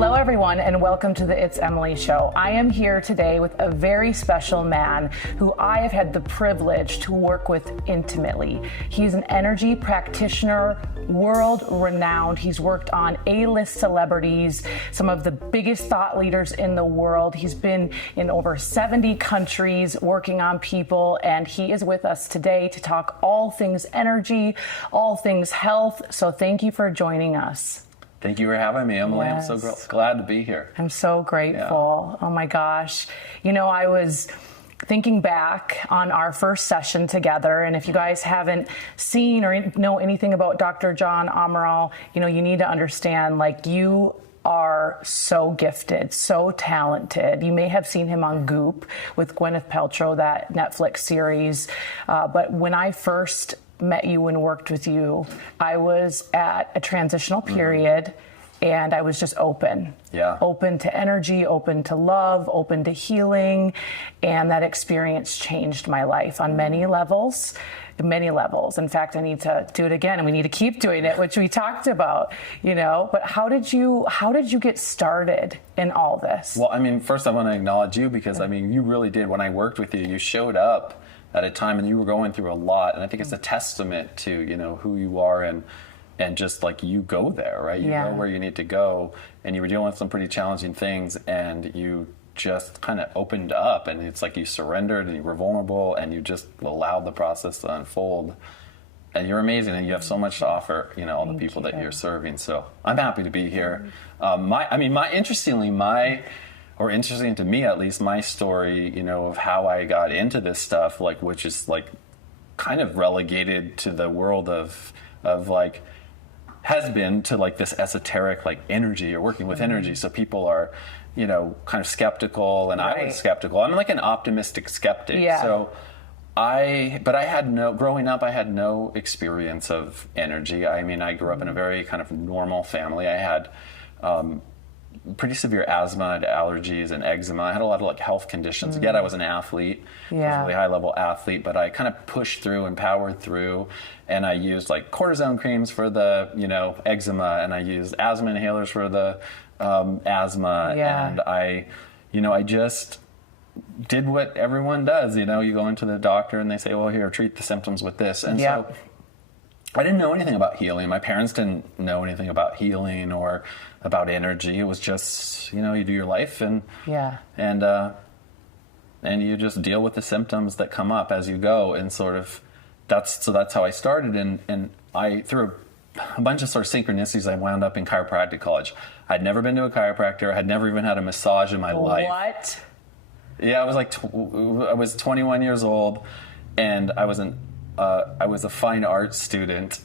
Hello, everyone, and welcome to the It's Emily Show. I am here today with a very special man who I have had the privilege to work with intimately. He's an energy practitioner, world-renowned. He's worked on A-list celebrities, some of the biggest thought leaders in the world. He's been in over 70 countries working on people, and he is with us today to talk all things energy, all things health. So thank you for joining us. Thank you for having me, Emily. Yes. I'm so glad to be here. I'm so grateful. Yeah. Oh my gosh. You know, I was thinking back on our first session together, and if you guys haven't seen or know anything about Dr. John Amaral, you know, you need to understand, like, you are so gifted, so talented. You may have seen him on Goop with Gwyneth Paltrow, that Netflix series. But when I first met you and worked with you, I was at a transitional period, and I was just open. Yeah. Open to energy, open to love, open to healing, and that experience changed my life on many levels. Many levels. In fact, I need to do it again, and we need to keep doing it, which we talked about, you know. But how did you get started in all this? Well, I mean, first I want to acknowledge you because, I mean, you really did. When I worked with you, you showed up at a time and you were going through a lot, and I think it's a testament to, you know, who you are and just like you go there, right? You know where you need to go, and you were dealing with some pretty challenging things, and you just kind of opened up, and it's like you surrendered and you were vulnerable and you just allowed the process to unfold. And you're amazing, and you have so much to offer, you know, all the people that you're serving. So I'm happy to be here. Interesting to me, at least, my story, you know, of how I got into this stuff, like, which is like kind of relegated to the world of like, has been to like this esoteric, like, energy or working with energy. So people are, you know, kind of skeptical, and I was skeptical. I'm like an optimistic skeptic. Yeah. So growing up, I had no experience of energy. I mean, I grew up in a very kind of normal family. I had pretty severe asthma and allergies and eczema. I had a lot of like health conditions. Yet I was an athlete, I was a really high level athlete, but I kind of pushed through and powered through, and I used like cortisone creams for the, you know, eczema, and I used asthma inhalers for the asthma, and I just did what everyone does. You know, you go into the doctor and they say, well, here, treat the symptoms with this. And so I didn't know anything about healing. My parents didn't know anything about healing or about energy. It was just, you know, you do your life and you just deal with the symptoms that come up as you go, and sort of that's how I started. And I, through a bunch of sort of synchronicities, I wound up in chiropractic college. I'd never been to a chiropractor. I'd never even had a massage in my life. What? Yeah, I was like, I was 21 years old, and I was a fine arts student.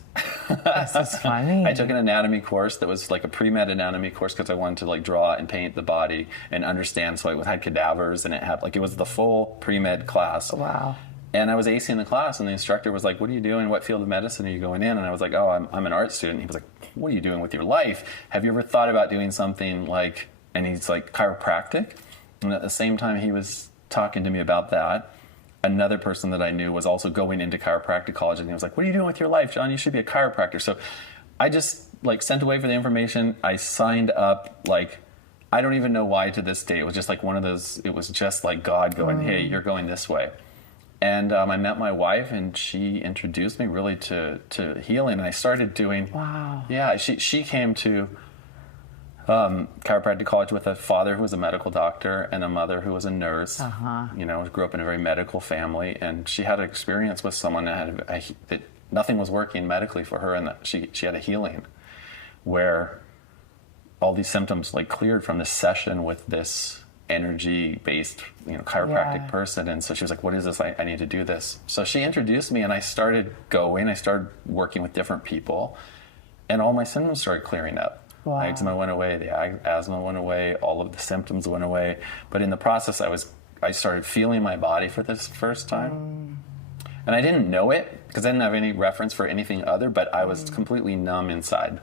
This is funny. I took an anatomy course that was like a pre-med anatomy course because I wanted to like draw and paint the body and understand. So it had cadavers, and it was the full pre-med class. Wow. And I was acing the class, and the instructor was like, what are you doing? What field of medicine are you going in? And I was like, oh, I'm an art student. He was like, what are you doing with your life? Have you ever thought about doing something like, and he's like, chiropractic? And at the same time he was talking to me about that, another person that I knew was also going into chiropractic college, and he was like, what are you doing with your life, John? You should be a chiropractor. So I just like sent away for the information. I signed up. Like, I don't even know why to this day. It was just like one of those, it was just like God going, hey, you're going this way. And I met my wife, and she introduced me really to healing, and I started doing, she came to chiropractic college with a father who was a medical doctor and a mother who was a nurse. You know, grew up in a very medical family, and she had an experience with someone that nothing was working medically for her, and that she had a healing where all these symptoms like cleared from this session with this energy-based, you know, chiropractic person. And so she was like, what is this? I need to do this. So she introduced me, and I started working with different people, and all my symptoms started clearing up. Wow. My eczema went away, the asthma went away, all of the symptoms went away. But in the process, I started feeling my body for this first time. And I didn't know it because I didn't have any reference for anything other, but I was completely numb inside.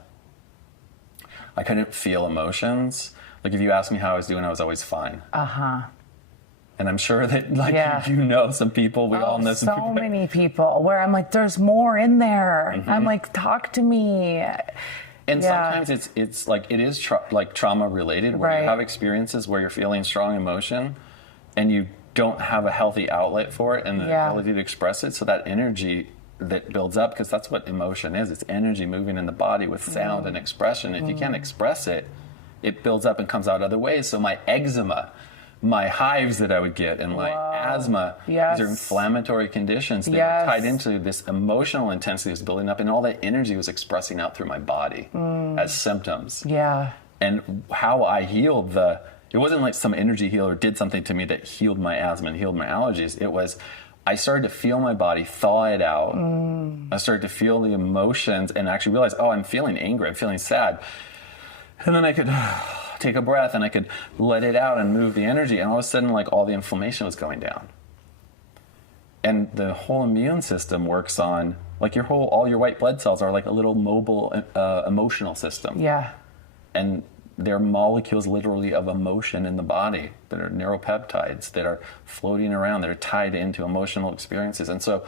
I couldn't feel emotions. Like, if you asked me how I was doing, I was always fine. And I'm sure that, like, you know some people, we all know some people. So many people where I'm like, there's more in there. I'm like, talk to me. And sometimes it's like it is like trauma related, where you have experiences where you're feeling strong emotion and you don't have a healthy outlet for it and the ability to express it. So that energy that builds up, because that's what emotion is. It's energy moving in the body with sound and expression. If you can't express it, it builds up and comes out other ways. So my eczema, my hives that I would get, and my asthma, these are inflammatory conditions that are tied into this emotional intensity that's building up, and all that energy was expressing out through my body as symptoms. Yeah. And how I healed it wasn't like some energy healer did something to me that healed my asthma and healed my allergies. It was, I started to feel my body thaw it out. I started to feel the emotions and actually realize, oh, I'm feeling angry, I'm feeling sad. And then I could take a breath and I could let it out and move the energy, and all of a sudden, like, all the inflammation was going down. And the whole immune system works on, like, all your white blood cells are like a little mobile emotional system. Yeah. And they're molecules literally of emotion in the body that are neuropeptides that are floating around, that are tied into emotional experiences. And so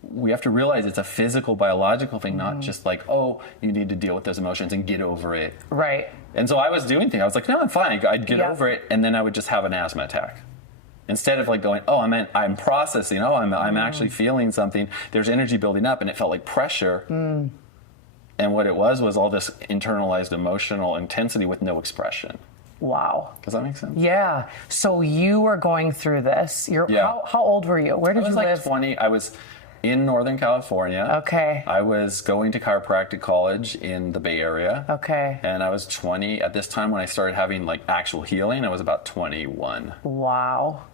we have to realize it's a physical, biological thing, not just like, oh, you need to deal with those emotions and get over it. Right. And so I was doing things. I was like, no, I'm fine. I'd get over it, and then I would just have an asthma attack. Instead of like going, oh, I'm processing. Oh, I'm actually feeling something. There's energy building up, and it felt like pressure. And what it was all this internalized emotional intensity with no expression. Wow. Does that make sense? Yeah. So you were going through this. How old were you? Where did you live? I was like 20. I was in Northern California. Okay. I was going to chiropractic college in the Bay Area. Okay. And I was 20 at this time when I started having like actual healing. I was about 21. Wow.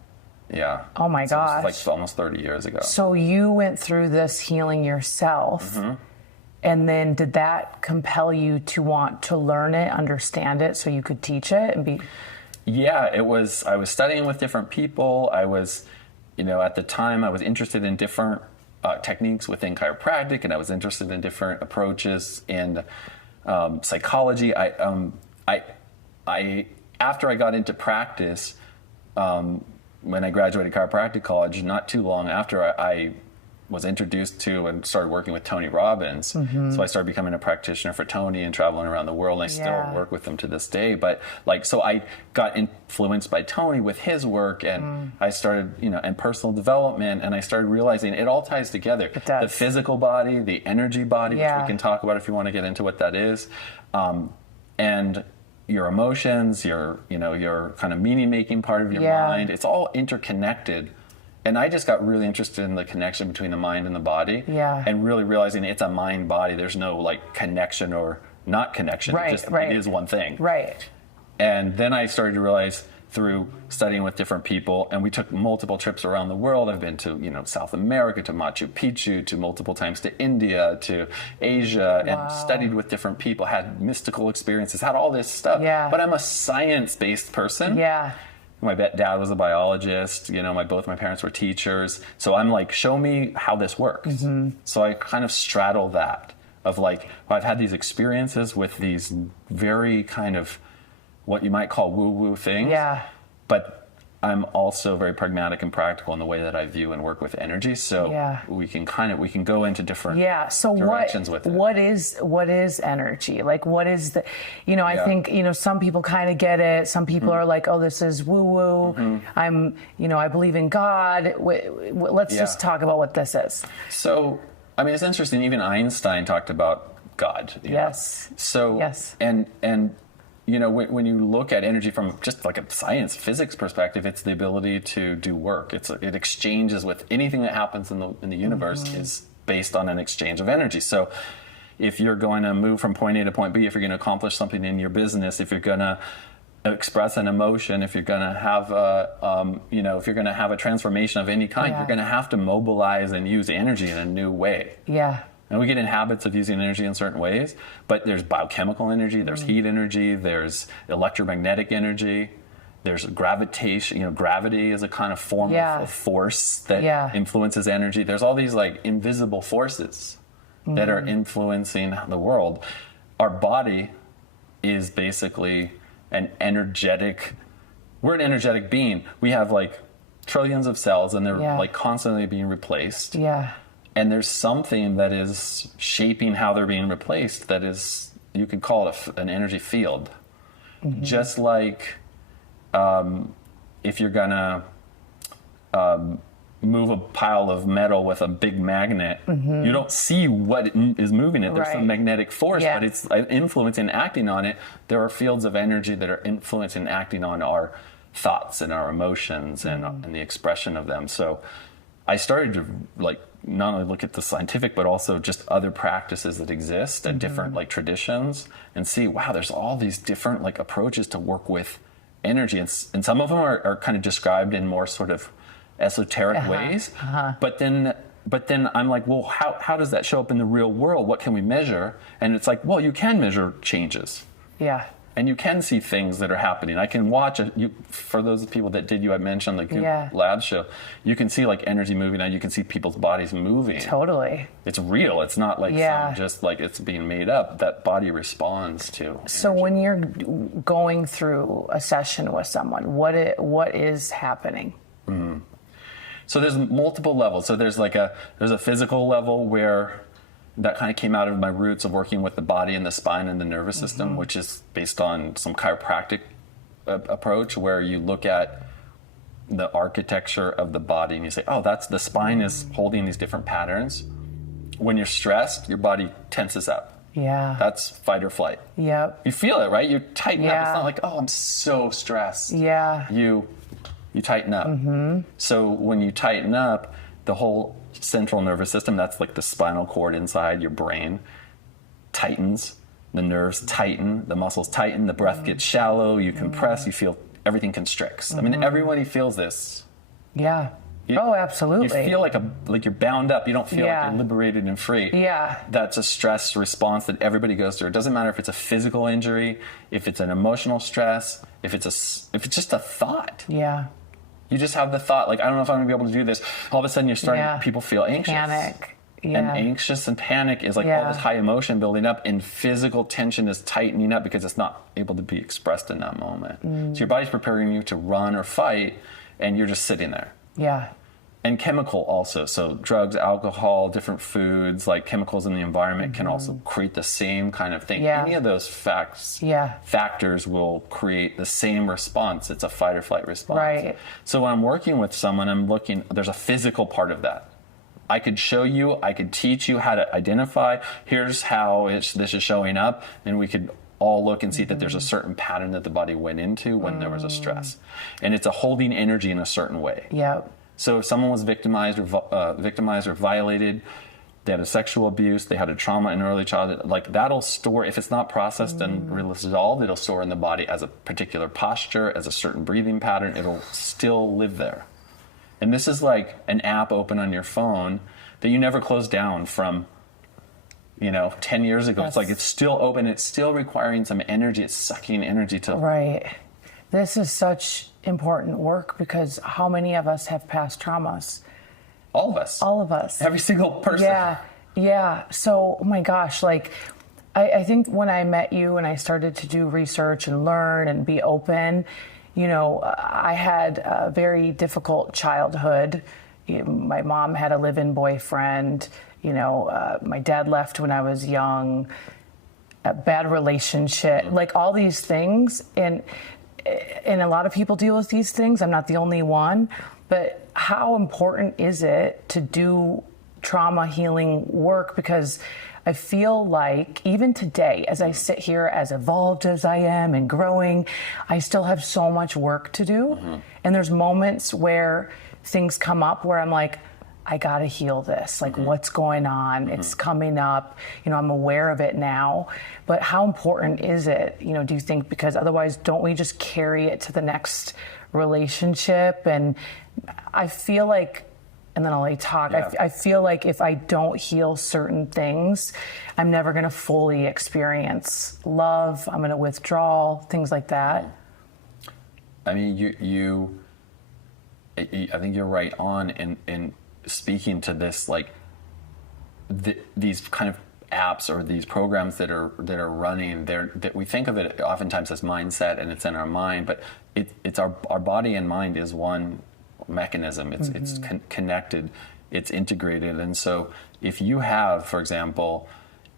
Yeah. Oh my gosh. It was like almost 30 years ago. So you went through this healing yourself. And then did that compel you to want to learn it, understand it, so you could teach it and be? Yeah, it was. I was studying with different people. I was, at the time I was interested in different techniques within chiropractic, and I was interested in different approaches in psychology. I after I got into practice, when I graduated chiropractic college, not too long after, I was introduced to and started working with Tony Robbins. So I started becoming a practitioner for Tony and traveling around the world, and I still work with him to this day. But so I got influenced by Tony with his work, and I started, and personal development, and I started realizing it all ties together. It does. The physical body, the energy body, which we can talk about if you want to get into what that is, and your emotions, your kind of meaning-making part of your mind. It's all interconnected. And I just got really interested in the connection between the mind and the body, and really realizing it's a mind-body. There's no like connection or not connection. It is one thing. Right. And then I started to realize through studying with different people, and we took multiple trips around the world. I've been to South America, to Machu Picchu, to multiple times to India, to Asia, and studied with different people, had mystical experiences, had all this stuff. Yeah. But I'm a science-based person. Yeah. My dad was a biologist, both my parents were teachers. So I'm like, show me how this works. So I kind of straddle that of like, I've had these experiences with these very kind of what you might call woo-woo things. Yeah. But I'm also very pragmatic and practical in the way that I view and work with energy. So we can go into different directions with it. What is energy? Like, what is the, I think, some people kind of get it. Some people are like, oh, this is woo woo. I believe in God. Let's just talk about what this is. So, it's interesting. Even Einstein talked about God. Yes. So, and when you look at energy from just like a science, physics perspective, it's the ability to do work. It exchanges with anything that happens in the universe is based on an exchange of energy. So if you're going to move from point A to point B, if you're going to accomplish something in your business, if you're going to express an emotion, if you're going to have if you're going to have a transformation of any kind, you're going to have to mobilize and use energy in a new way. Yeah. And we get in habits of using energy in certain ways, but there's biochemical energy, there's heat energy, there's electromagnetic energy, there's gravitation. Gravity is a kind of form of force that influences energy. There's all these like invisible forces that are influencing the world. Our body is basically we're an energetic being. We have like trillions of cells, and they're like constantly being replaced. Yeah. And there's something that is shaping how they're being replaced that is you could call it an energy field. Just like if you're gonna move a pile of metal with a big magnet, you don't see what is moving it. There's some magnetic force, but it's influencing and acting on it. There are fields of energy that are influencing and acting on our thoughts and our emotions and the expression of them. So I started to like not only look at the scientific, but also just other practices that exist and different like traditions, and see, wow, there's all these different like approaches to work with energy. And some of them are kind of described in more sort of esoteric ways. But then I'm like, well, how does that show up in the real world? What can we measure? And it's like, well, you can measure changes. Yeah. And you can see things that are happening. I can watch for those people that did I mentioned like lab show, you can see like energy moving and you can see people's bodies moving. Totally. It's real. It's not like just like it's being made up. That body responds to energy. So when you're going through a session with someone, what is happening? So there's multiple levels. So there's a physical level where that kind of came out of my roots of working with the body and the spine and the nervous system, which is based on some chiropractic approach where you look at the architecture of the body and you say, oh, that's the spine is holding these different patterns. When you're stressed, your body tenses up. Yeah. That's fight or flight. Yep. You feel it, right? You tighten up. It's not like, oh, I'm so stressed. Yeah. You tighten up. So when you tighten up, the whole central nervous system, that's like the spinal cord inside your brain, tightens. The nerves tighten, the muscles tighten, the breath gets shallow, you compress, you feel everything constricts. I mean, everybody feels this. Yeah. Absolutely. You feel like you're bound up. You don't feel like you're liberated and free. Yeah. That's a stress response that everybody goes through. It doesn't matter if it's a physical injury, if it's an emotional stress, if it's just a thought. Yeah. You just have the thought, like, I don't know if I'm going to be able to do this. All of a sudden, you're starting, people feel anxious. Panic. Yeah. And anxious and panic is like all this high emotion building up, and physical tension is tightening up because it's not able to be expressed in that moment. So your body's preparing you to run or fight, and you're just sitting there. Yeah. And chemical also. So drugs, alcohol, different foods, like chemicals in the environment can also create the same kind of thing. Any of those factors will create the same response. It's a fight or flight response. Right. So when I'm working with someone, there's a physical part of that. I could show you, I could teach you how to identify, here's how this is showing up, and we could all look and see that there's a certain pattern that the body went into when there was a stress. And it's a holding energy in a certain way. Yep. So if someone was victimized or violated, they had a sexual abuse, they had a trauma in early childhood, like that'll store, if it's not processed and resolved, it'll store in the body as a particular posture, as a certain breathing pattern, it'll still live there. And this is like an app open on your phone that you never closed down from 10 years ago. It's like it's still open, it's still requiring some energy, it's sucking energy to... Right. This is such important work because how many of us have past traumas? All of us. All of us. Every single person. Yeah. Yeah. So, oh my gosh, like, I think when I met you and I started to do research and learn and be open, I had a very difficult childhood. My mom had a live-in boyfriend. My dad left when I was young. A bad relationship, like all these things. And a lot of people deal with these things. I'm not the only one. But how important is it to do trauma healing work? Because I feel like even today, as I sit here, as evolved as I am and growing, I still have so much work to do. And there's moments where things come up where I'm like, I gotta heal this. Like, what's going on? It's coming up. I'm aware of it now. But how important is it? Do you think? Because otherwise, don't we just carry it to the next relationship? And I feel like, and then I'll let you talk. Yeah. I feel like if I don't heal certain things, I'm never gonna fully experience love. I'm gonna withdraw, things like that. I mean, I think you're right on in speaking to this, like these kind of apps or these programs that are running there, that we think of it oftentimes as mindset and it's in our mind, but it's our body and mind is one mechanism. It's connected, it's integrated. And so if you have, for example,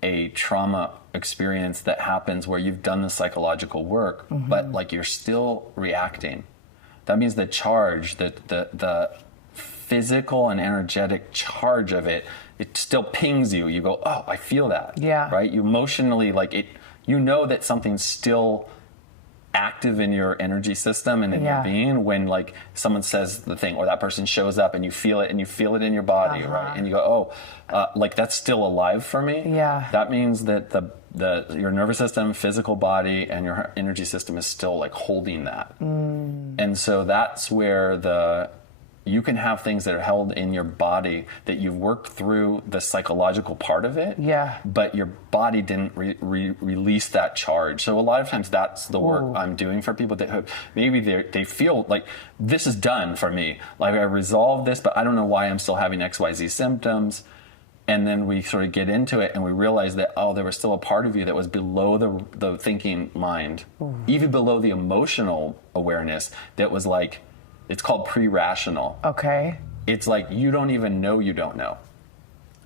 a trauma experience that happens where you've done the psychological work, but like you're still reacting. That means the charge, the physical and energetic charge of it, it still pings you. You go, oh, I feel that. Yeah. Right? You emotionally, like it, you know that something's still active in your energy system and in your being when like someone says the thing or that person shows up and you feel it in your body, right? And you go, oh, like that's still alive for me. Yeah. That means that your nervous system, physical body, and your energy system is still like holding that. And so that's where you can have things that are held in your body that you've worked through the psychological part of it, but your body didn't release that charge. So a lot of times that's the work I'm doing for people that maybe they feel like this is done for me. Like I resolved this, but I don't know why I'm still having XYZ symptoms. And then we sort of get into it and we realize that, oh, there was still a part of you that was below the thinking mind, even below the emotional awareness that was like, it's called pre-rational. Okay. It's like you don't even know you don't know.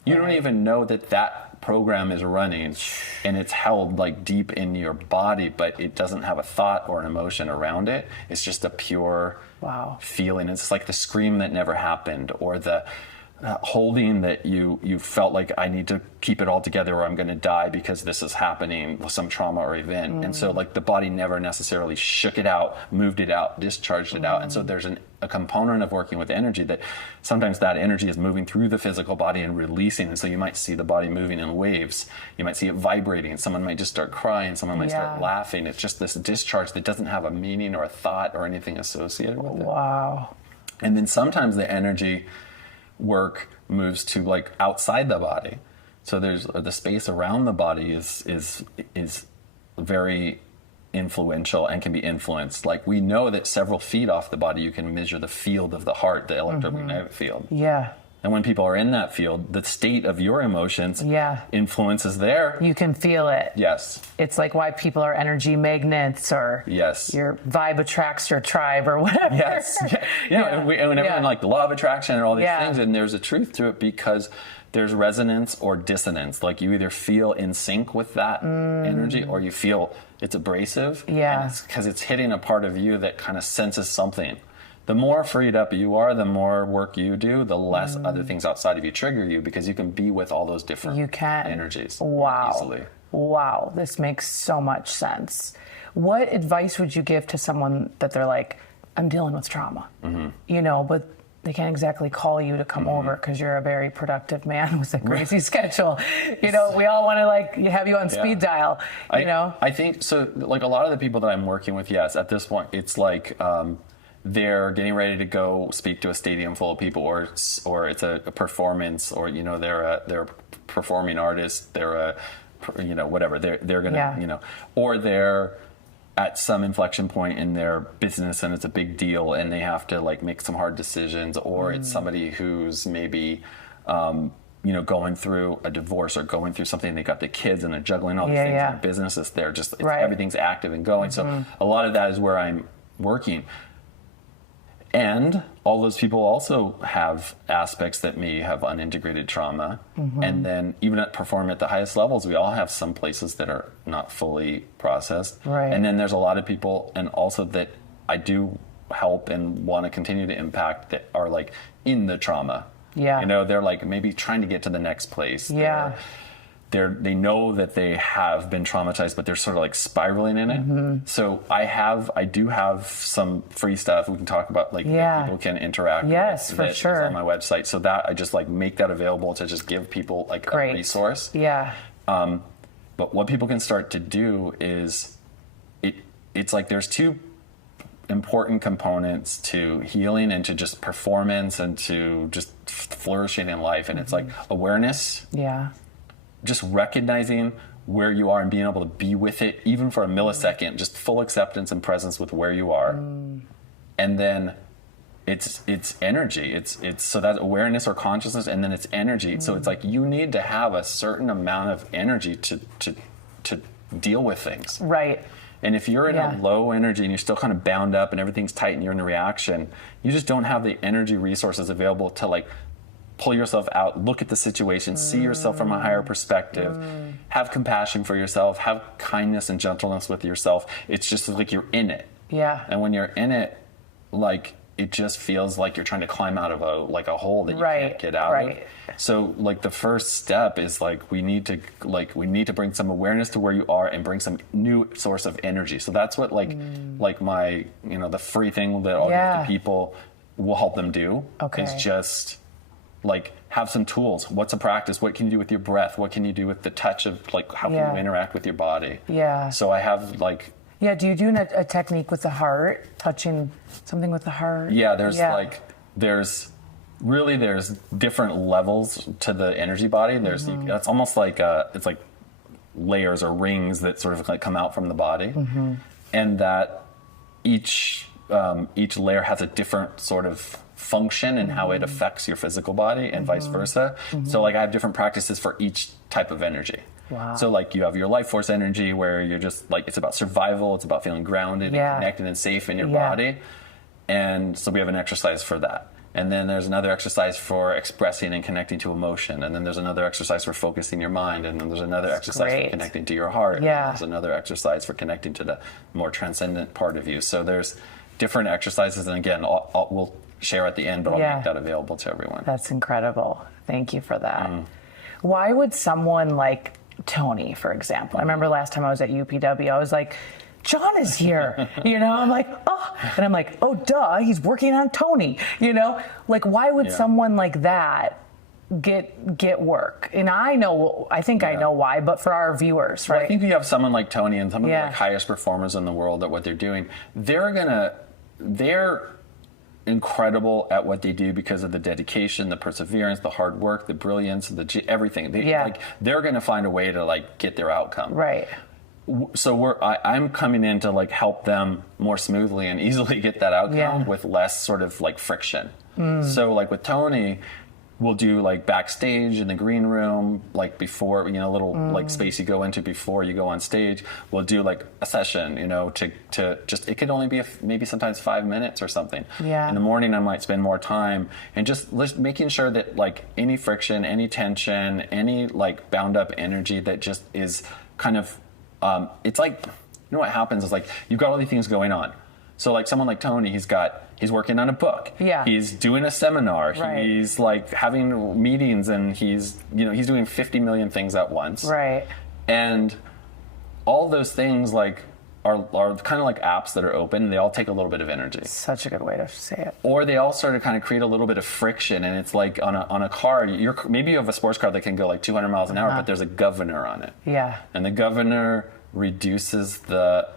You don't even know that program is running and it's held like deep in your body, but it doesn't have a thought or an emotion around it. It's just a pure feeling. It's like the scream that never happened or the holding that you felt like I need to keep it all together or I'm going to die because this is happening with some trauma or event. And so like the body never necessarily shook it out, moved it out, discharged it out. And so there's a component of working with energy that sometimes that energy is moving through the physical body and releasing. And so you might see the body moving in waves. You might see it vibrating. Someone might just start crying. Someone might start laughing. It's just this discharge that doesn't have a meaning or a thought or anything associated with it. Wow. And then sometimes the energy work moves to like outside the body. So there's the space around the body is very influential and can be influenced. Like we know that several feet off the body, you can measure the field of the heart, the electromagnetic field. Yeah. And when people are in that field, the state of your emotions influences there. You can feel it. Yes. It's like why people are energy magnets or your vibe attracts your tribe or whatever. Yes. Yeah. And everyone like the law of attraction and all these things, and there's a truth to it because there's resonance or dissonance. Like you either feel in sync with that energy or you feel it's abrasive. Yeah. And it's because it's hitting a part of you that kind of senses something. The more freed up you are, the more work you do, the less other things outside of you trigger you because you can be with all those different energies easily. Wow, this makes so much sense. What advice would you give to someone that they're like, I'm dealing with trauma, you know, but they can't exactly call you to come over because you're a very productive man with a crazy schedule. You know, we all want to like have you on speed dial, you know? I think so. Like a lot of the people that I'm working with, yes, at this point, it's like, they're getting ready to go speak to a stadium full of people, or it's a performance, or you know they're a performing artist, they're a whatever they're gonna or they're at some inflection point in their business and it's a big deal and they have to like make some hard decisions, or it's somebody who's maybe going through a divorce or going through something. They got the kids and they're juggling all these things in their businesses. They're just everything's active and going. So a lot of that is where I'm working. And all those people also have aspects that may have unintegrated trauma. And then even at performing at the highest levels, we all have some places that are not fully processed. And then there's a lot of people, and also that I do help and want to continue to impact, that are like in the trauma. You know, they're like maybe trying to get to the next place. They know that they have been traumatized, but they're sort of like spiraling in it. So I do have some free stuff we can talk about, like that people can interact with. For sure. Is on my website. So that I just like make that available to just give people like a resource. But what people can start to do is it's like there's two important components to healing and to just performance and to just flourishing in life. And it's like awareness. Just recognizing where you are and being able to be with it, even for a millisecond, just full acceptance and presence with where you are. And then it's energy. It's so that awareness or consciousness, and then it's energy. So it's like you need to have a certain amount of energy to deal with things. And if you're in a low energy and you're still kind of bound up and everything's tight and you're in a reaction, you just don't have the energy resources available to like pull yourself out, look at the situation, see yourself from a higher perspective, have compassion for yourself, have kindness and gentleness with yourself. It's just like you're in it. Yeah. And when you're in it, like, it just feels like you're trying to climb out of a hole that you can't get out of. So like the first step is like we need to bring some awareness to where you are and bring some new source of energy. So that's what like my the free thing that I'll give to people will help them do is just like have some tools. What's a practice? What can you do with your breath? What can you do with the touch of like how can you interact with your body? Yeah. So I have like. Yeah, do you do a technique with the heart, touching something with the heart? Yeah, there's different levels to the energy body. There's it's almost like it's like layers or rings that sort of like come out from the body, and that each layer has a different sort of function and how it affects your physical body and vice versa. So like I have different practices for each type of energy. Wow. So like you have your life force energy where you're just like, it's about survival. It's about feeling grounded and connected and safe in your body. And so we have an exercise for that. And then there's another exercise for expressing and connecting to emotion. And then there's another exercise for focusing your mind. And then there's another exercise for connecting to your heart. Yeah. And there's another exercise for connecting to the more transcendent part of you. So there's different exercises. And again, we'll share at the end, but I'll make that available to everyone. That's incredible. Thank you for that. Why would someone like Tony, for example, I remember last time I was at UPW, I was like, John is here, I'm like, oh, and I'm like, oh, duh, he's working on Tony, like, why would someone like that get work? And I think I know why, but for our viewers, right? Well, I think you have someone like Tony and some of the like, highest performers in the world at what they're doing. They're incredible at what they do because of the dedication, the perseverance, the hard work, the brilliance, everything. They're going to find a way to like get their outcome. Right. So I'm coming in to like help them more smoothly and easily get that outcome with less sort of like friction. So like with Tony, we'll do like backstage in the green room, like before, a little like space you go into before you go on stage. We'll do like a session, to just, it could only be maybe sometimes 5 minutes or something. Yeah. In the morning, I might spend more time and just making sure that like any friction, any tension, any like bound up energy that just is kind of, it's like, what happens is like, you've got all these things going on. So like someone like Tony, he's working on a book. Yeah. He's doing a seminar. Right. He's like having meetings and he's doing 50 million things at once. Right. And all those things like are kind of like apps that are open and they all take a little bit of energy. Such a good way to say it. Or they all sort of kind of create a little bit of friction and it's like on a car, maybe you have a sports car that can go like 200 miles an hour, but there's a governor on it. Yeah. And the governor reduces the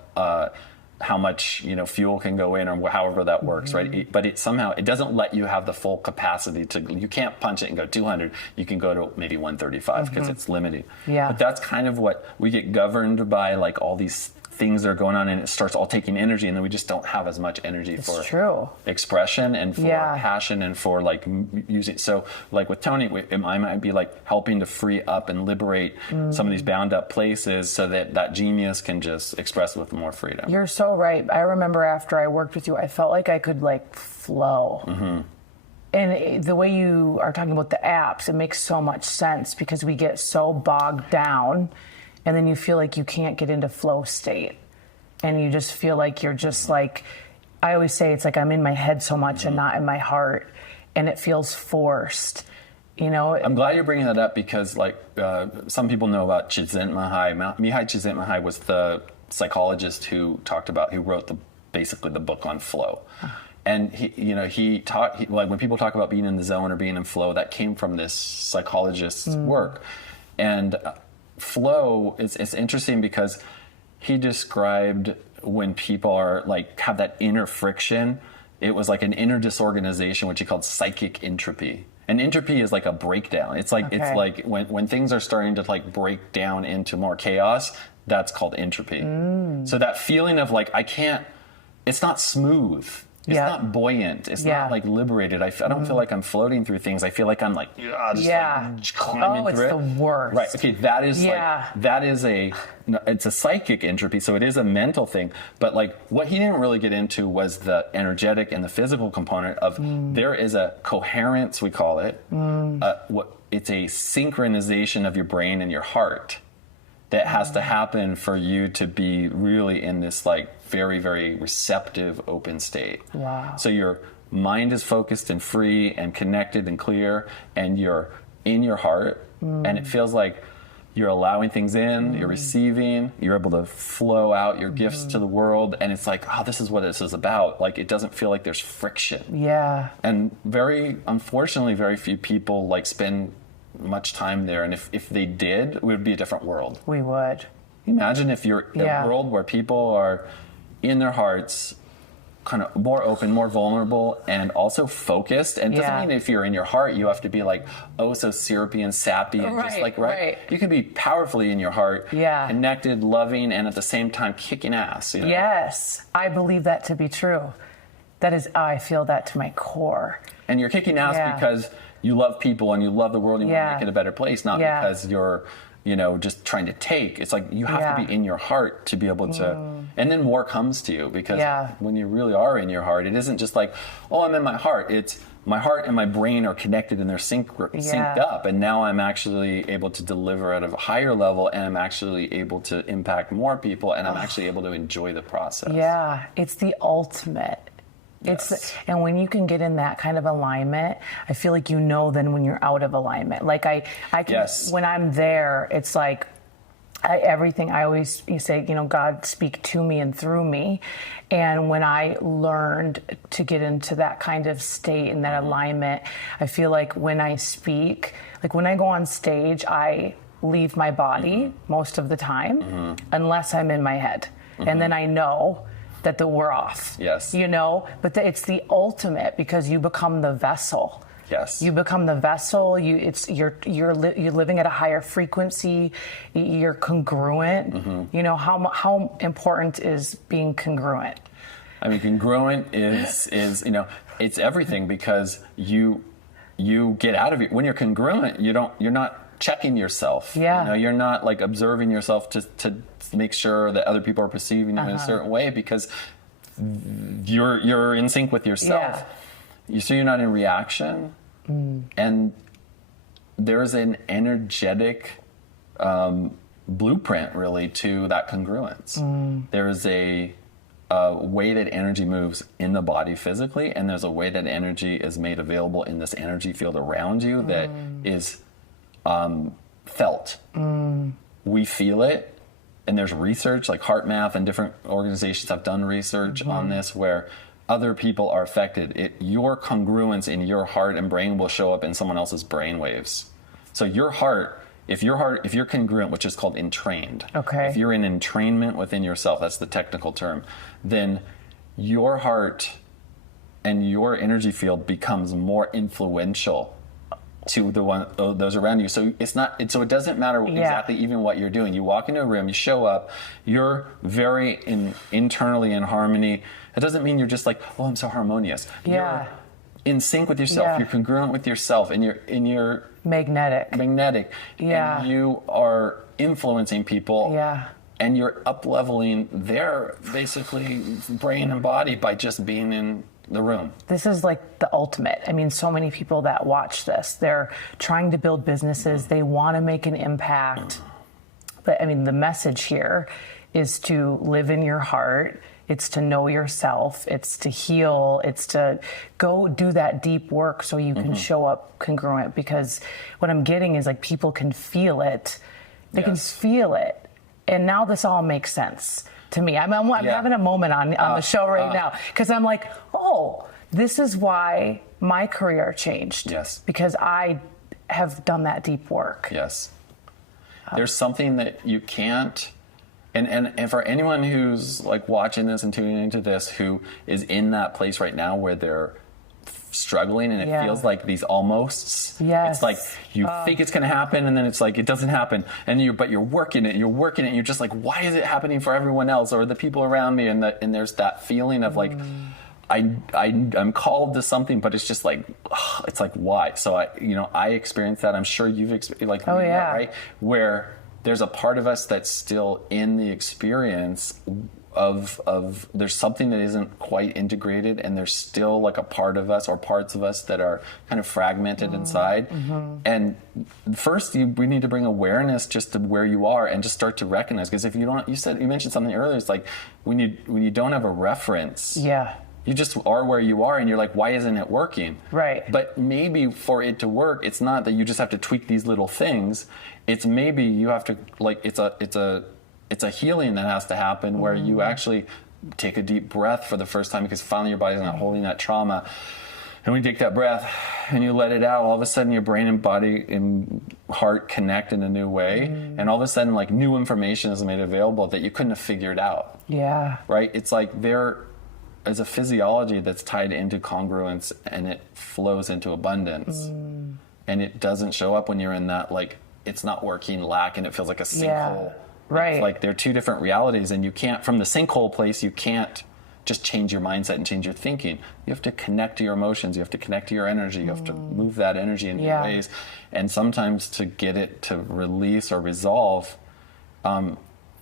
how much fuel can go in or however that works, right? But it doesn't let you have the full capacity you can't punch it and go 200. You can go to maybe 135 because it's limiting. Yeah. But that's kind of what we get governed by, like all these things that are going on and it starts all taking energy and then we just don't have as much energy for expression and for passion and for like music. So like with Tony, I might be like helping to free up and liberate some of these bound up places so that genius can just express with more freedom. You're so right. I remember after I worked with you, I felt like I could like flow. And the way you are talking about the apps, it makes so much sense because we get so bogged down and then you feel like you can't get into flow state. And you just feel like you're just like, I always say it's like I'm in my head so much and not in my heart. And it feels forced, I'm glad you're bringing that up because like some people know about Csikszentmihalyi. Mihai Csikszentmihalyi was the psychologist who wrote basically the book on flow. And he taught, like when people talk about being in the zone or being in flow, that came from this psychologist's work. And flow it's interesting because he described when people are like have that inner friction, it was like an inner disorganization, which he called psychic entropy. And entropy is like a breakdown. It's like it's like when things are starting to like break down into more chaos, that's called entropy. So that feeling of like it's not smooth. It's not buoyant. It's not like liberated. I don't feel like I'm floating through things. I feel like I'm like, like climbing through it. Oh, it's the worst. Right. Okay. That is it's a psychic entropy. So it is a mental thing. But like what he didn't really get into was the energetic and the physical component of there is a coherence, we call it. It's a synchronization of your brain and your heart that has to happen for you to be really in this like very, very receptive, open state. Wow. So your mind is focused and free and connected and clear, and you're in your heart, and it feels like you're allowing things in, you're receiving, you're able to flow out your gifts to the world, and it's like, oh, this is what this is about. Like, it doesn't feel like there's friction. Yeah. And unfortunately, very few people like spend much time there, and if they did, it would be a different world. We would. Imagine if you're in a world where people are in their hearts, kind of more open, more vulnerable, and also focused. And it doesn't mean if you're in your heart, you have to be like, oh, so syrupy and sappy and just like, right? You can be powerfully in your heart, connected, loving, and at the same time kicking ass. You know? Yes, I believe that to be true. That is, I feel that to my core. And you're kicking ass because you love people and you love the world and you want to make it a better place, not because you're, just trying to take. It's like you have to be in your heart to be able to, and then more comes to you because when you really are in your heart, it isn't just like, oh, I'm in my heart. It's my heart and my brain are connected and they're synced up. And now I'm actually able to deliver at a higher level, and I'm actually able to impact more people, and I'm actually able to enjoy the process. Yeah, it's the ultimate. And when you can get in that kind of alignment, I feel like then when you're out of alignment. Like I can, when I'm there, it's like everything I always say, God speak to me and through me. And when I learned to get into that kind of state and that alignment, I feel like when I speak, like when I go on stage, I leave my body most of the time, unless I'm in my head. And then I know that we're off. Yes. But it's the ultimate because you become the vessel. Yes. You become the vessel. You're living at a higher frequency. You're congruent. How important is being congruent? I mean, congruent is it's everything, because you get out of it when you're congruent. You're not checking yourself. You're not like observing yourself to make sure that other people are perceiving you in a certain way, because you're in sync with yourself. So you're not in reaction, and there's an energetic blueprint really to that congruence. There's a way that energy moves in the body physically, and there's a way that energy is made available in this energy field around you that is felt. We feel it, and there's research like Heart Math and different organizations have done research on this where other people are affected. Your congruence in your heart and brain will show up in someone else's brain waves. So your heart, if you're congruent, which is called entrained, if you're in entrainment within yourself, that's the technical term, then your heart and your energy field becomes more influential to those around you. So so it doesn't matter exactly even what you're doing. You walk into a room, you show up, you're very internally in harmony. It doesn't mean you're just like, oh, I'm so harmonious. You're in sync with yourself. You're congruent with yourself, and you're magnetic. And you are influencing people. And you're up-leveling their basically brain and body by just being in the room. This is like the ultimate. I mean, so many people that watch this, they're trying to build businesses. They want to make an impact. But I mean, the message here is to live in your heart. It's to know yourself. It's to heal. It's to go do that deep work so you can show up congruent. Because what I'm getting is like people can feel it. They can feel it. And now this all makes sense to me. I'm having a moment on the show right now, because I'm like, oh, this is why my career changed. Yes. Because I have done that deep work. Yes. There's something that you can't, and for anyone who's like watching this and tuning into this, who is in that place right now where they're struggling and it feels like these almosts. It's like you think it's going to happen, and then it's like it doesn't happen, and but you're working it, and you're just like, why is it happening for everyone else or the people around me? And there's that feeling of like, I'm called to something, but it's just like, ugh, it's like, why? So I experienced that. I'm sure you've experienced, like, Oh, yeah. right? Where there's a part of us that's still in the experience of there's something that isn't quite integrated, and there's still like a part of us or parts of us that are kind of fragmented inside. And first we need to bring awareness just to where you are and just start to recognize, because if you don't, you mentioned something earlier, it's like when you don't have a reference, you just are where you are, and you're like, why isn't it working? Right. But maybe for it to work, it's not that you just have to tweak these little things. It's maybe you have to, like, it's a healing that has to happen where you actually take a deep breath for the first time, because finally your body's not holding that trauma. And when you take that breath and you let it out, all of a sudden your brain and body and heart connect in a new way. And all of a sudden, like, new information is made available that you couldn't have figured out. Yeah. Right? It's like there is a physiology that's tied into congruence, and it flows into abundance. And it doesn't show up when you're in that, like, it's not working lack, and it feels like a sinkhole. Right. It's like they're two different realities, and you can't, from the sinkhole place, you can't just change your mindset and change your thinking. You have to connect to your emotions. You have to connect to your energy. You have to move that energy in new ways. And sometimes to get it to release or resolve,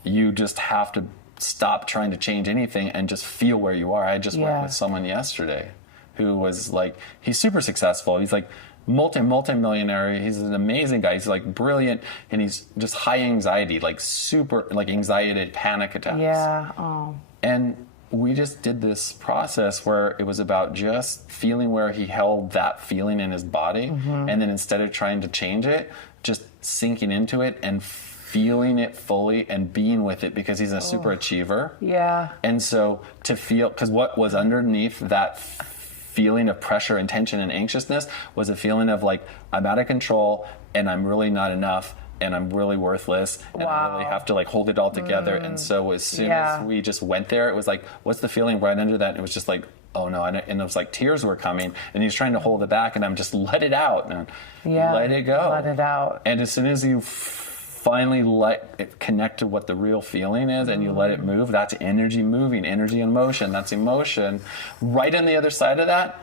you just have to stop trying to change anything and just feel where you are. I just worked with someone yesterday who was like, he's super successful. He's like multi-millionaire. He's an amazing guy. He's like brilliant, and he's just high anxiety, like super, like anxiety, panic attacks. Yeah. Oh. And we just did this process where it was about just feeling where he held that feeling in his body. And then instead of trying to change it, just sinking into it and feeling it fully and being with it, because he's a super achiever. Yeah. And so to feel, because what was underneath that feeling of pressure and tension and anxiousness was a feeling of like, I'm out of control and I'm really not enough and I'm really worthless and I really have to like hold it all together. And so as soon as we just went there, it was like, what's the feeling right under that? And it was just like, oh no. And it was like tears were coming, and he's trying to hold it back, and I'm just let it out, and let it go. Let it out. And as soon as you finally let it connect to what the real feeling is, and you let it move, that's energy moving, energy in motion, that's emotion. Right on the other side of that,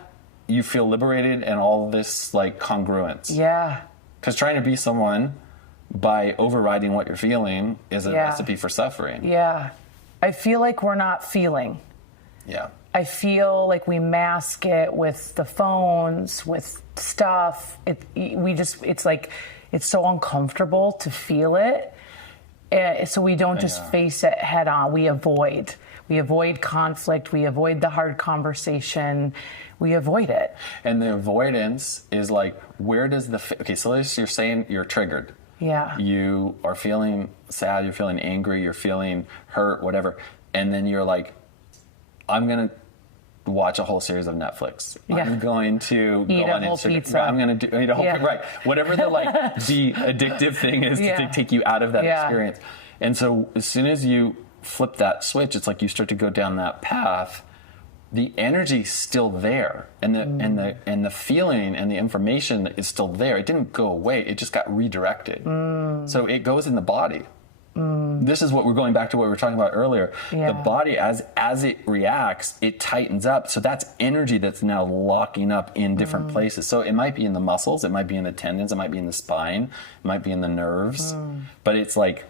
you feel liberated and all this like congruence. Yeah. Because trying to be someone by overriding what you're feeling is a recipe for suffering. Yeah. I feel like we're not feeling. Yeah. I feel like we mask it with the phones, with stuff. It's like, it's so uncomfortable to feel it. So we don't just face it head on. We avoid conflict. We avoid the hard conversation. We avoid it. And the avoidance is like, where does okay, so let's, you're saying you're triggered. Yeah. You are feeling sad, you're feeling angry, you're feeling hurt, whatever. And then you're like, I'm going to watch a whole series of Netflix. Yeah. I'm going to eat go on Instagram. Pizza. I'm going to eat a whole right. Whatever the like the addictive thing is to take you out of that experience. And so as soon as you flip that switch, it's like you start to go down that path. The energy's still there, and the feeling and the information is still there. It didn't go away. It just got redirected. So it goes in the body. This is what we're going back to what we were talking about earlier. The body, as it reacts, it tightens up. So that's energy that's now locking up in different places. So it might be in the muscles, it might be in the tendons, it might be in the spine, it might be in the nerves, but it's like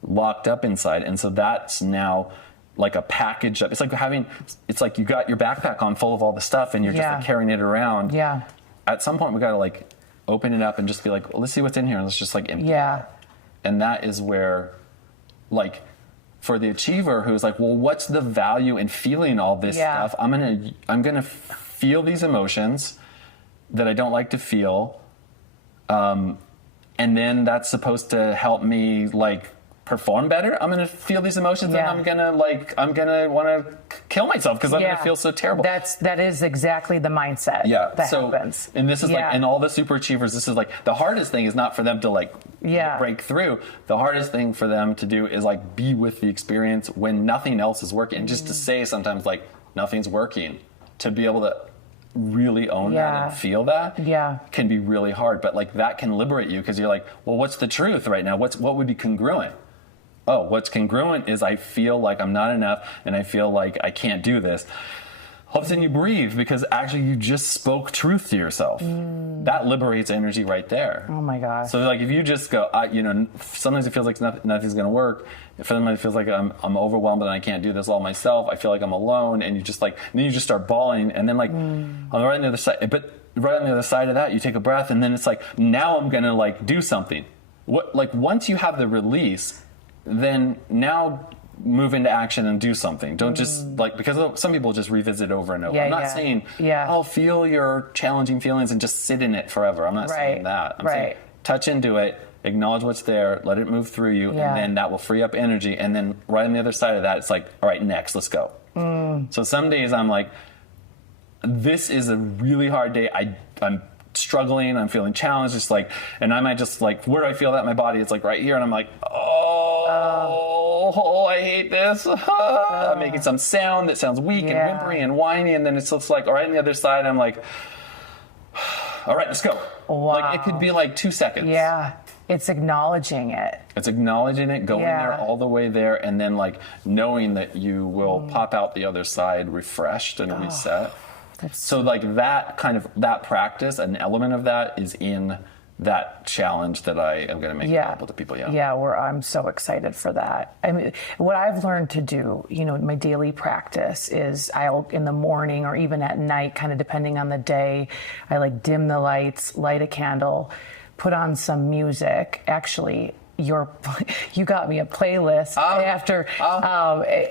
locked up inside. And so that's now like a package up. It's like you got your backpack on full of all the stuff, and you're just like carrying it around. Yeah. At some point we got to like open it up and just be like, well, let's see what's in here, and let's just like empty it out. And that is where, like, for the achiever who's like, well, what's the value in feeling all this stuff? I'm gonna feel these emotions that I don't like to feel, and then that's supposed to help me like perform better. I'm gonna feel these emotions, and I'm gonna want to kill myself because I'm gonna feel so terrible. That is exactly the mindset. That happens. And this is like, and all the super achievers, this is like the hardest thing is not for them to like break through. The hardest thing for them to do is like be with the experience when nothing else is working, and just to say sometimes like nothing's working, to be able to really own that and feel that can be really hard. But like that can liberate you, because you're like, well, what's the truth right now? What would be congruent? Oh, what's congruent is I feel like I'm not enough, and I feel like I can't do this. all of a sudden you breathe because actually you just spoke truth to yourself. That liberates energy right there. Oh my gosh. So like if you just go, sometimes it feels like nothing's going to work. Sometimes it feels like I'm overwhelmed and I can't do this all myself. I feel like I'm alone, and you just like, then you just start bawling, and then like right on the other side, but right on the other side of that, you take a breath, and then it's like, now I'm going to like do something. Once you have the release, then now move into action and do something. Don't just like, because some people just revisit over and over. I'm not saying, feel your challenging feelings and just sit in it forever. I'm not saying that. I'm saying touch into it, acknowledge what's there, let it move through you, and then that will free up energy. And then right on the other side of that, it's like, all right, next, let's go. So some days I'm like, this is a really hard day. I'm struggling, I'm feeling challenged, just like, and I might just like, where do I feel that in my body? It's like right here, and I'm like, I hate this. I'm making some sound that sounds weak and whimpery and whiny, and then it's just like, all right, on the other side, I'm like, all right, let's go. Wow. Like, it could be like 2 seconds. Yeah, it's acknowledging it. It's acknowledging it, going there, all the way there, and then like knowing that you will pop out the other side refreshed and reset. So like that practice, an element of that is in that challenge that I am going to make available to people. I'm so excited for that. I mean, what I've learned to do, my daily practice is I'll, in the morning or even at night, kind of depending on the day, I like dim the lights, light a candle, put on some music. Actually, you got me a playlist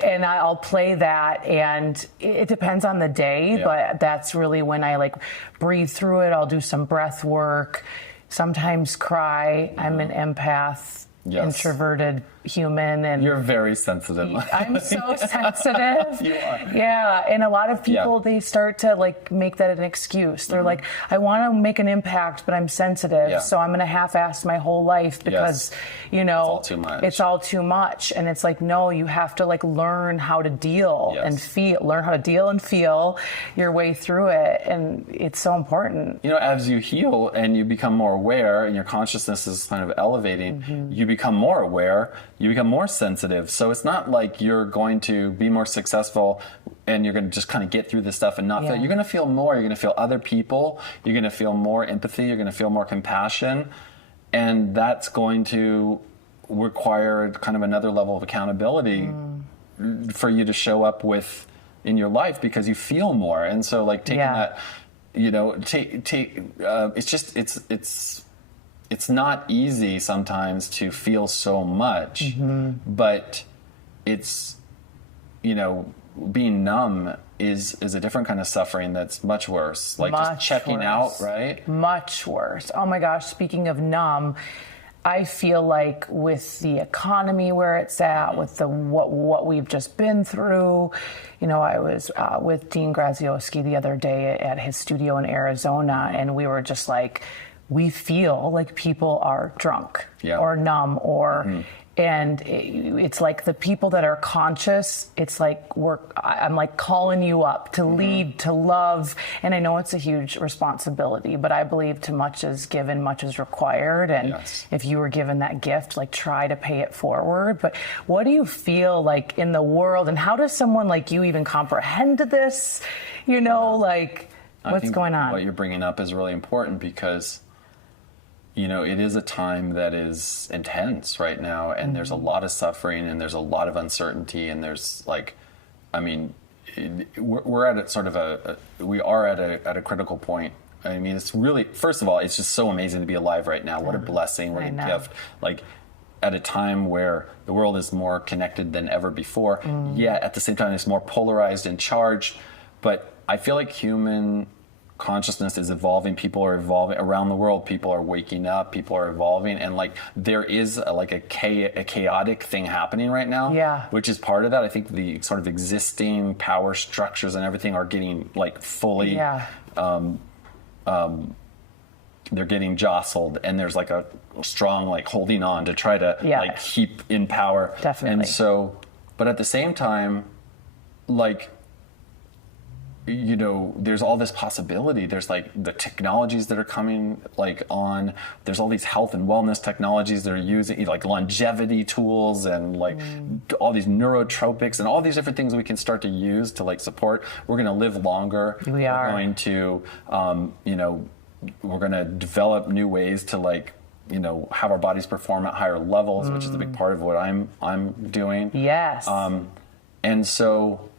and I'll play that, and it depends on the day, but that's really when I like breathe through it. I'll do some breath work, sometimes cry. I'm an empath, introverted human, and you're very sensitive. I'm so sensitive. You are. Yeah, and a lot of people they start to like make that an excuse. They're like, I want to make an impact, but I'm sensitive, so I'm going to half-ass my whole life because it's all too much. It's all too much, and it's like, no, you have to like learn how to deal and feel, learn how to deal and feel your way through it, and it's so important. As you heal and you become more aware, and your consciousness is kind of elevating, you become more aware. You become more sensitive. So it's not like you're going to be more successful and you're going to just kind of get through this stuff and not feel. You're going to feel more. You're going to feel other people. You're going to feel more empathy. You're going to feel more compassion. And that's going to require kind of another level of accountability for you to show up with in your life because you feel more. And so like taking that, it's not easy sometimes to feel so much, but it's, being numb is a different kind of suffering that's much worse. Like just checking out, right? Much worse. Oh my gosh, speaking of numb, I feel like with the economy where it's at, with what we've just been through, I was with Dean Grazioski the other day at his studio in Arizona, and we were just like, we feel like people are drunk or numb and it's like the people that are conscious, it's like I'm like calling you up to lead, to love. And I know it's a huge responsibility, but I believe too much is given, much is required. And if you were given that gift, like try to pay it forward. But what do you feel like in the world, and how does someone like you even comprehend this? What's going on? What you're bringing up is really important because it is a time that is intense right now, and there's a lot of suffering, and there's a lot of uncertainty, and there's like, we're at we are at a critical point. I mean, it's really, first of all, it's just so amazing to be alive right now. What a blessing, what a gift. Like, at a time where the world is more connected than ever before, yet at the same time it's more polarized and charged. But I feel like human consciousness is evolving. People are evolving around the world. People are waking up. People are evolving, and like there is a chaotic thing happening right now. Which is part of that. I think the sort of existing power structures and everything are getting like fully. They're getting jostled, and there's like a strong like holding on to try to like keep in power. Definitely. And so, but at the same time, like, you know, there's all this possibility. There's like the technologies that are coming like on, there's all these health and wellness technologies that are using like longevity tools and like all these neurotropics and all these different things we can start to use to like support. We're going to live longer. We are. We're going to, you know, we're going to develop new ways to like, you know, have our bodies perform at higher levels, which is a big part of what I'm doing. Yes. And so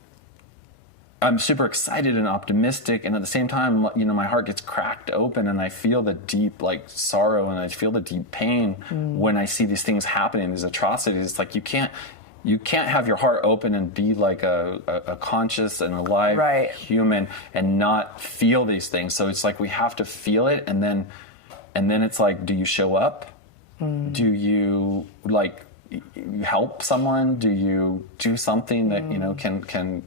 I'm super excited and optimistic, and at the same time, you know, my heart gets cracked open, and I feel the deep like sorrow, and I feel the deep pain when I see these things happening, these atrocities. It's like you can't have your heart open and be like a conscious and alive human and not feel these things. So it's like we have to feel it, and then it's like, do you show up? Do you like help someone? Do you do something that you know can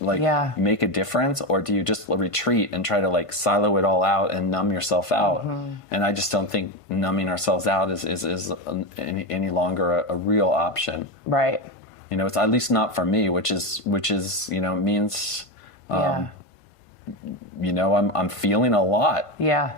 like make a difference, or do you just retreat and try to like silo it all out and numb yourself out? And I just don't think numbing ourselves out is any longer a real option. Right. You know, it's at least not for me, which is you know, means you know, I'm feeling a lot. Yeah.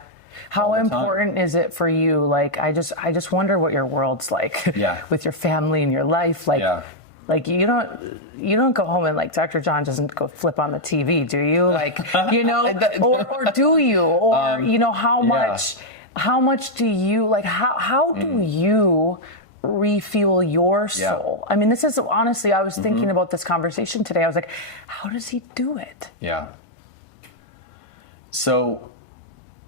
How important is it for you? Like, I just wonder what your world's like with your family and your life. Like, like you don't go home and like Dr. John doesn't go flip on the TV, do you? Like, you know, or do you? Or you know, how much do you like? How do you refuel your soul? I mean, this is honestly, I was thinking about this conversation today. I was like, how does he do it? Yeah. So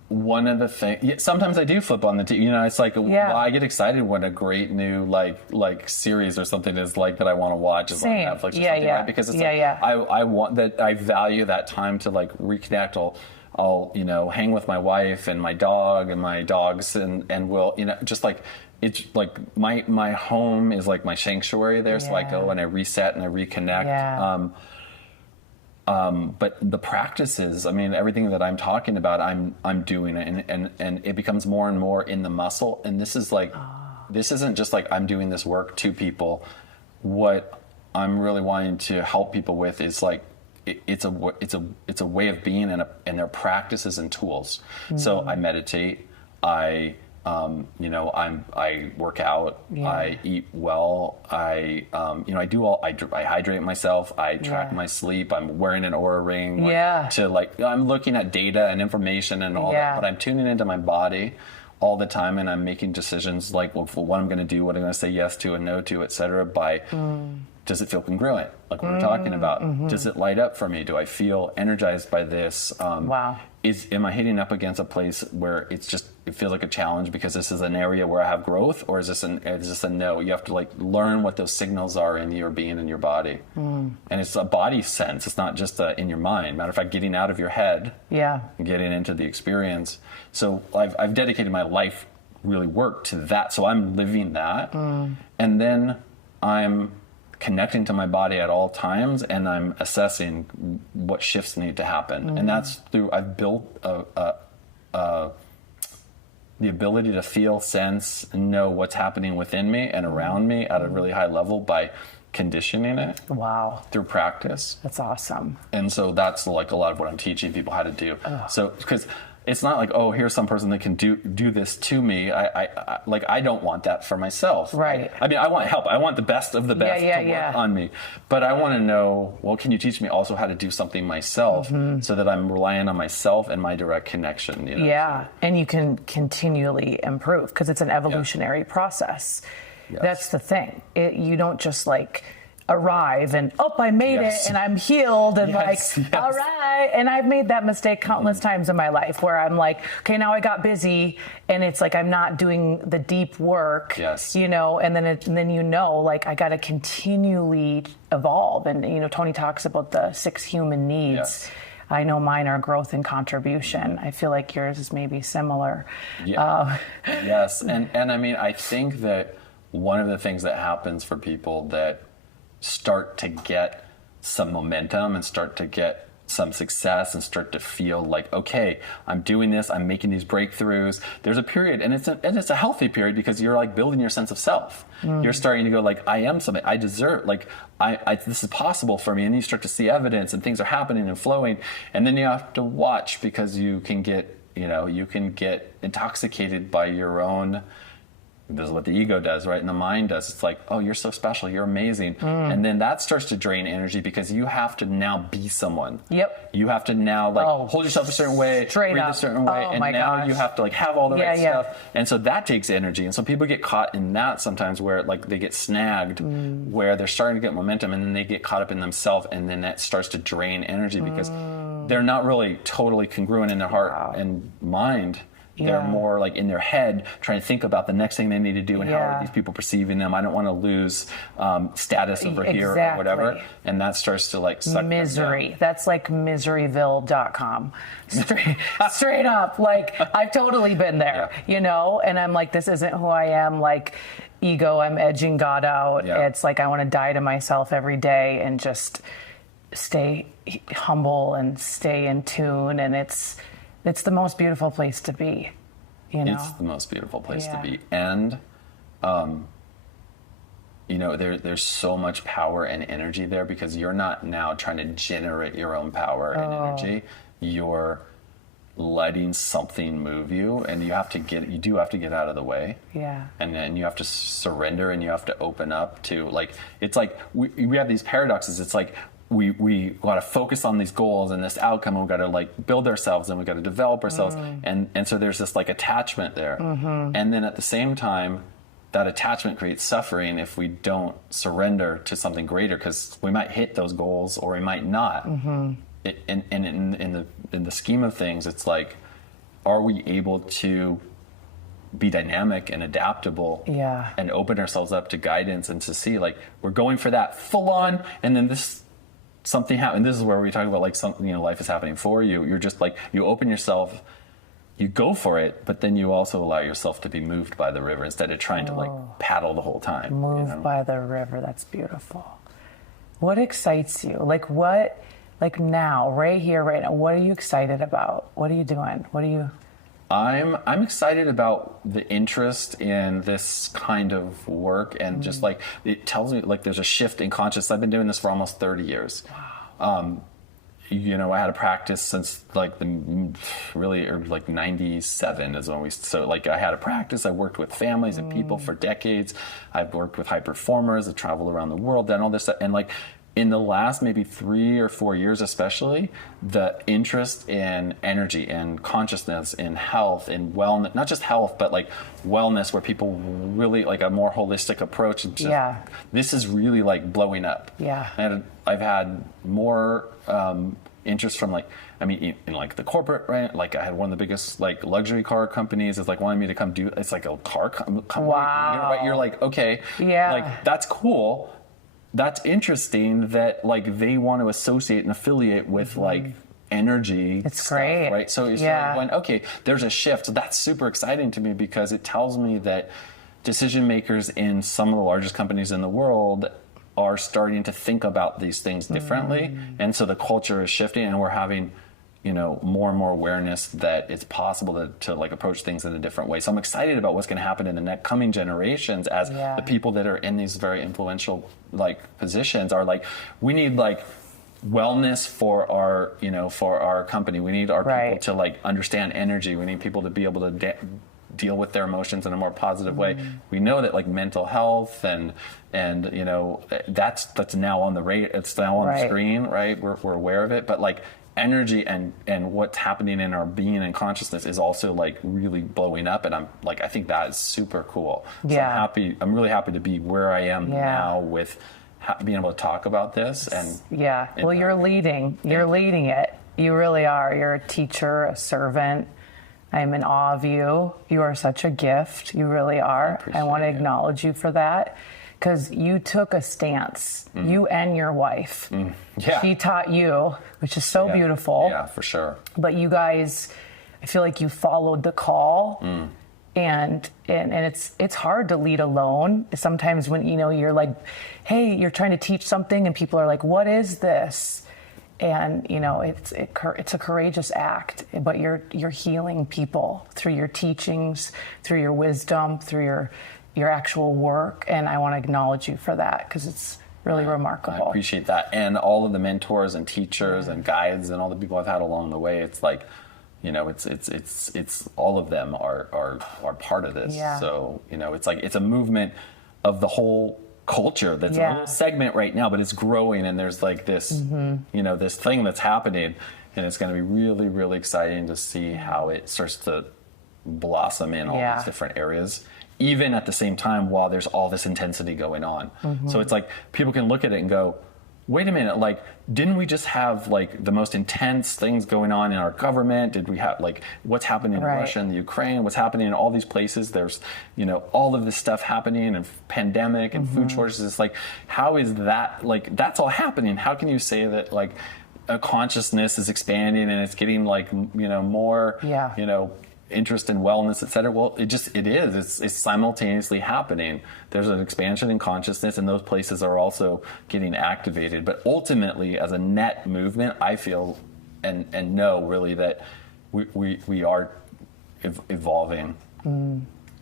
one of the things, sometimes I do flip on the TV. You know, it's like well, I get excited when a great new like series or something is like that I want to watch is on Netflix or something, right? Because it's like I want that, I value that time to like reconnect. I'll you know, hang with my wife and my dog and my dogs and we'll, you know, just like it's like my home is like my sanctuary there. So I go and I reset and I reconnect. But the practices, I mean, everything that I'm talking about, I'm doing it, and it becomes more and more in the muscle. And this is like, this isn't just like I'm doing this work to people. What I'm really wanting to help people with is like, it's a way of being and their practices and tools. So I meditate, you know, I work out, I eat well, you know, I hydrate myself, I track my sleep, I'm wearing an Oura ring to like, I'm looking at data and information and all that, but I'm tuning into my body all the time, and I'm making decisions like what I'm going to do, what I'm going to say yes to and no to, etc. by does it feel congruent, like we were talking about? Does it light up for me? Do I feel energized by this? Am I hitting up against a place where it feels like a challenge because this is an area where I have growth, or is this a no? You have to like learn what those signals are in your being and your body, and it's a body sense. It's not just in your mind. Matter of fact, getting out of your head, and getting into the experience. So I've dedicated my life really work to that. So I'm living that, and then I'm connecting to my body at all times, and I'm assessing what shifts need to happen. And that's through, I've built the ability to feel, sense, and know what's happening within me and around me at a really high level by conditioning it. Through practice. That's awesome. And so that's like a lot of what I'm teaching people how to do. So, because it's not like, oh, here's some person that can do this to me. I don't want that for myself. Right. I mean, I want help. I want the best of the best to work on me. But I want to know, well, can you teach me also how to do something myself so that I'm relying on myself and my direct connection? You know? And you can continually improve because it's an evolutionary process. That's the thing. You don't just like arrive and I made it and I'm healed and all right. And I've made that mistake countless times in my life where I'm like, okay, now I got busy and it's like I'm not doing the deep work, you know, and then you know, like I got to continually evolve. And you know, Tony talks about the 6 human needs. I know mine are growth and contribution. I feel like yours is maybe similar. Yes. And I mean, I think that one of the things that happens for people that start to get some momentum and start to get some success and start to feel like, okay, I'm doing this, I'm making these breakthroughs. There's a period, and it's a healthy period, because you're like building your sense of self. You're starting to go like, I am something, I deserve, like I this is possible for me, and you start to see evidence, and things are happening and flowing, and then you have to watch, because you can get intoxicated by your own. This is what the ego does, right? And the mind does. It's like, oh, you're so special, you're amazing. And then that starts to drain energy, because you have to now be someone. Yep. You have to now hold yourself a certain way, breathe a certain way, and now you have to have all the right stuff. And so that takes energy. And so people get caught in that sometimes, where they get snagged, where they're starting to get momentum, and then they get caught up in themselves, and then that starts to drain energy, because they're not really totally congruent in their heart and mind. They're more like in their head, trying to think about the next thing they need to do, and how are these people perceiving them. I don't want to lose status over here or whatever. And that starts to suck misery. That's like miseryville.com. Straight up. Like, I've totally been there, and I'm like, this isn't who I am. Like, ego, I'm edging God out. It's like, I want to die to myself every day and just stay humble and stay in tune. And it's the most beautiful place to be, It's the most beautiful place to be. And, there's so much power and energy there, because you're not now trying to generate your own power and energy. You're letting something move you, and you do have to get out of the way. Yeah. And then you have to surrender, and you have to open up to, it's like we have these paradoxes. It's like, we got to focus on these goals and this outcome, and we've got to build ourselves, and we've got to develop ourselves. And so there's this attachment there. And then at the same time, that attachment creates suffering if we don't surrender to something greater, because we might hit those goals or we might not. In the scheme of things, it's like, are we able to be dynamic and adaptable and open ourselves up to guidance, and to see we're going for that full on, and then something happened. This is where we talk about something, life is happening for you. You're just you open yourself, you go for it, but then you also allow yourself to be moved by the river, instead of trying to paddle the whole time. Moved by the river. That's beautiful. What excites you? What now, right here, right now, what are you excited about? What are you doing? I'm excited about the interest in this kind of work, and just it tells me there's a shift in consciousness. I've been doing this for almost 30 years. Wow. I had a practice since the 97 is when I had a practice. I worked with families and people for decades. I've worked with high performers. I've traveled around the world, done all this stuff, and in the last maybe 3 or 4 years especially, the interest in energy and consciousness, in health, in wellness, not just health, but wellness, where people really a more holistic approach. This is really blowing up. And I've had more interest from in the corporate, right? I had one of the biggest luxury car companies is wanting me to come do, it's a car company. Wow. Right? You're okay. That's cool. That's interesting that they want to associate and affiliate with energy. It's stuff, great, right? So it's going, okay, there's a shift. So that's super exciting to me, because it tells me that decision makers in some of the largest companies in the world are starting to think about these things differently, and so the culture is shifting, and we're having more and more awareness that it's possible to approach things in a different way. So I'm excited about what's going to happen in the next coming generations, as the people that are in these very influential positions are we need wellness for our company. We need our people to understand energy. We need people to be able to deal with their emotions in a more positive way. We know that mental health and that's now on the it's now on the screen, right? We're aware of it, but energy and what's happening in our being and consciousness is also really blowing up, and I'm I think that is super cool. So I'm really happy to be where I am now with being able to talk about this. And well, you're leading it. You really are. You're a teacher, a servant. I'm in awe of you. You are such a gift. You really are. I want to acknowledge you for that, because you took a stance, you and your wife. She taught you, which is so beautiful. Yeah, for sure. But you guys, I feel like you followed the call, and it's hard to lead alone. Sometimes when you're hey, you're trying to teach something, and people are what is this? And it's a courageous act, but you're healing people through your teachings, through your wisdom, through your actual work, and I want to acknowledge you for that because it's really remarkable. I appreciate that, and all of the mentors and teachers and guides and all the people I've had along the way. It's like, it's all of them are part of this. Yeah. So it's like it's a movement of the whole culture that's a little segment right now, but it's growing, and there's like this this thing that's happening, and it's going to be really, really exciting to see how it starts to blossom in all these different areas, even at the same time while there's all this intensity going on. So it's like people can look at it and go, wait a minute, like, didn't we just have like the most intense things going on in our government? Did we have like what's happening in Russia and the Ukraine? What's happening in all these places? There's, all of this stuff happening, and pandemic and food shortages. It's like, how is that, like, that's all happening? How can you say that like a consciousness is expanding and it's getting like, more, interest in wellness, et cetera? Well, it is. It's simultaneously happening. There's an expansion in consciousness, and those places are also getting activated. But ultimately, as a net movement, I feel and know really that we are evolving.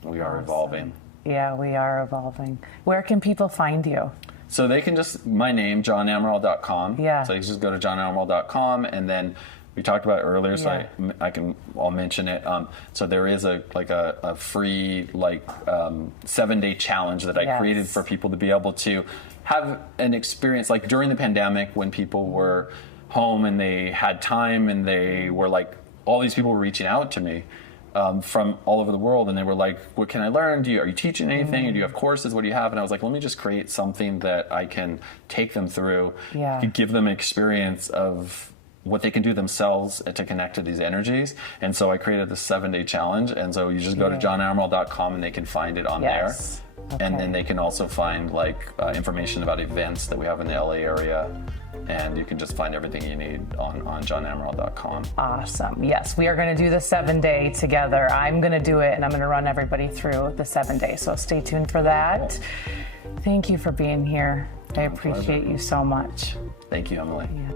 We are evolving. Yeah, we are evolving. Where can people find you? So they can just, my name, johnamaral.com. Yeah. So you just go to johnamaral.com, and then we talked about it earlier, so I'll mention it. So there is a free 7-day challenge that I created for people to be able to have an experience, like during the pandemic when people were home and they had time, and they were like, all these people were reaching out to me from all over the world, and they were like, what can I learn? Are you teaching anything? Or do you have courses? What do you have? And I was like, let me just create something that I can take them through, give them an experience of what they can do themselves to connect to these energies. And so I created this 7-day challenge. And so you just go to johnamaral.com, and they can find it on there. Okay. And then they can also find information about events that we have in the LA area. And you can just find everything you need on johnamaral.com. Awesome. Yes, we are going to do the 7-day together. I'm going to do it, and I'm going to run everybody through the 7 days. So stay tuned for that. Cool. Thank you for being here. I appreciate you so much. Thank you, Emily. Yeah.